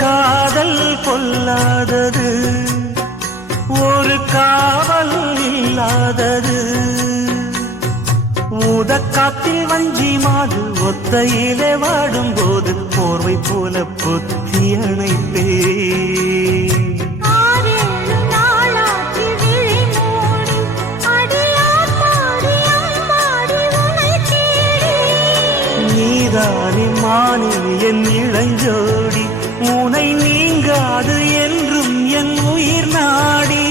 காதல் பொல்லாதது, ஒரு காவல் இல்லாதது. ஊதக்காத்தில் வஞ்சி மாது ஒத்தையிலே வாடும்போது போர்வை போல புத்தி அணைப்பே. நீதானே மானே என் இளஞ்சோடி, உனை நீங்காது என்றும் என் உயிர் நாடி.